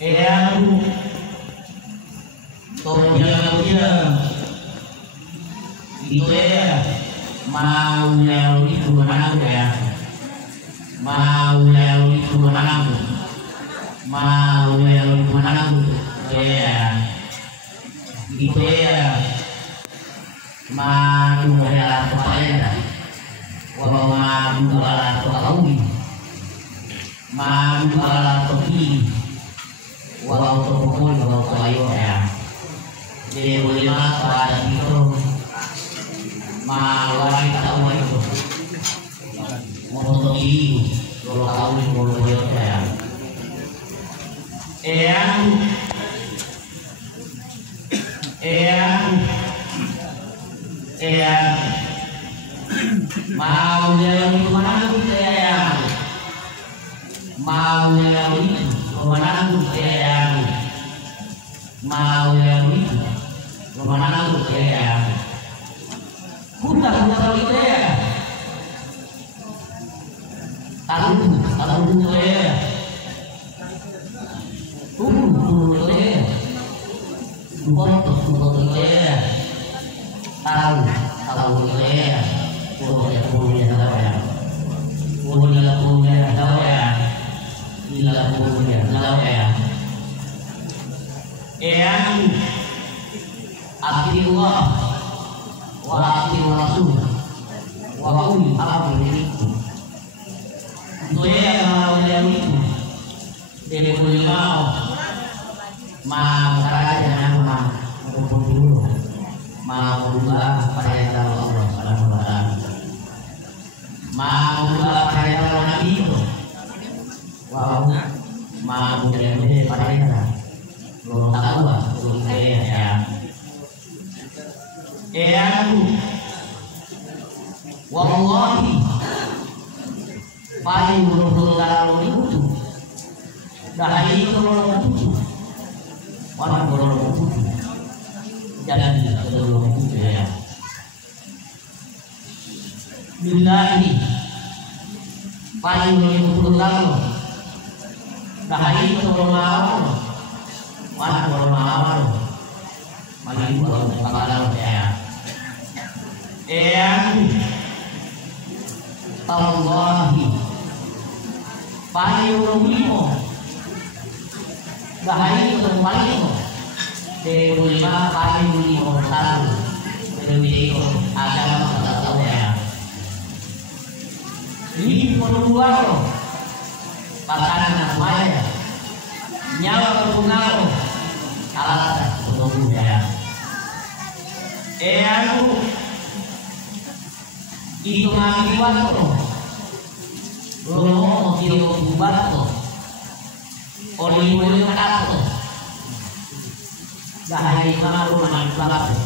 Eyang Toja itu ya mau lewat itu mana ya mau lewat itu mana mau lewat itu mana ya itu ya mau lewat apa ya walau mau lewat apa mau lewat topi walau topon walau kayu ya jadi boleh pada itu malai tahu itu motor ini kalau tahu ini boleh ya mau yang mana pun saya mau yang ini mana pun saya mau yang ini mana pun saya Bukan itu ya. Tahu itu ya. Itu ya. Bukan itu ya. Tahu itu ya. Punya tahu ya. Punya tahu ya. Bila punya tahu ya. Yang akhirnya wahai Rasul, wahai Allah itu, doa yang itu, dari beliau, mau kerajaan mau dulu, mau berubah pada yang Allah Subhanahu Wa Taala, mau berubah pada yang Nabi itu, wow, mau berubah pada yang belum tahu belum ya. Wallahi paling buruk kalau itu dah itu kalau itu orang buruk itu jadi kalau itu ya billahi paling buruk kalau dah itu kalau mau orang kalau mau paling buruk kalau ya Allahi paling limo bahaya itu paling dari lima paling limo satu dari itu agama satu ya ini dua loh pakanan maya nyawa berpengaruh alat untuk ya itu ngaji waktu lo kilo waktu oli oli waktu dah ini mana lo ngaji waktu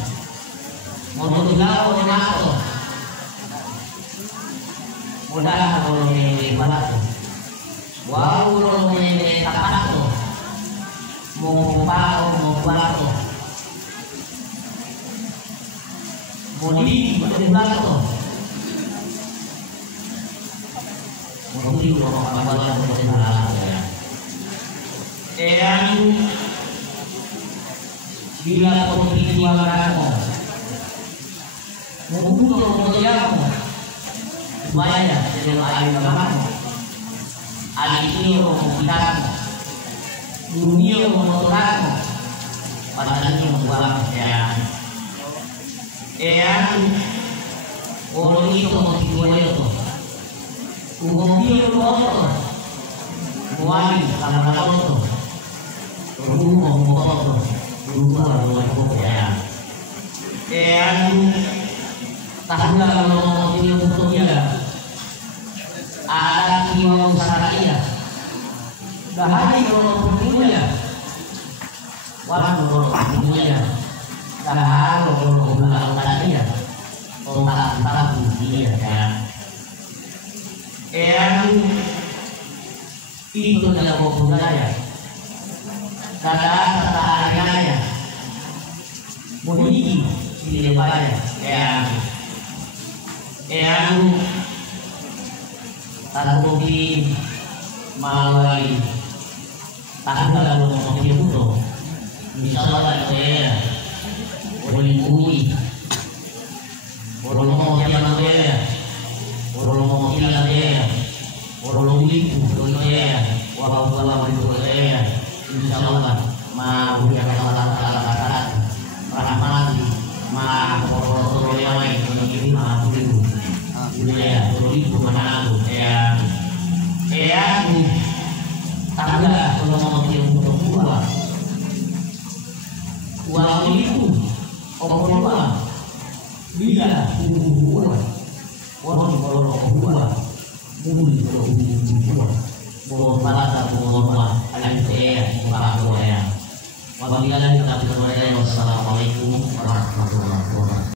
mau tinggal oli waktu mudah kalau ini waktu wow lo ini waktu mau waktu mau di waktu mungkin orang banyak bersalah ya. Bila perjuangan kamu, mungkin kamu banyak jadi ayam kamu. Adik ini orang dunia menolak, padahal ini membuat ya. Orang itu motivasi itu. Umumnya motor, muali sama motor, rumah motor, rumah ya. Tahun kalau dia motornya, ada kiwang saraya, bahaya kalau punya, walau punya, dah kalau pulang tadi ya, otak punya ya. Itu dalam budaya kata harganya bunyi di depannya yang tak mungkin malai Tapi kalau mau itu, misalnya saya boleh kui, boleh mau jalan saya, boleh mau jalan saya, boleh lipu saya, walau itu saya, misalnya mau jalan jalan rahmat, mau boleh yang ini mau lipu, boleh lipu mana tu, tanda kalau mau dia untuk buah itu buah bila buah kalau buah muli kalau buah balata buah alam saya buah ya wabillahi taufiq wal hidayah. Wassalamualaikum warahmatullahi wabarakatuh.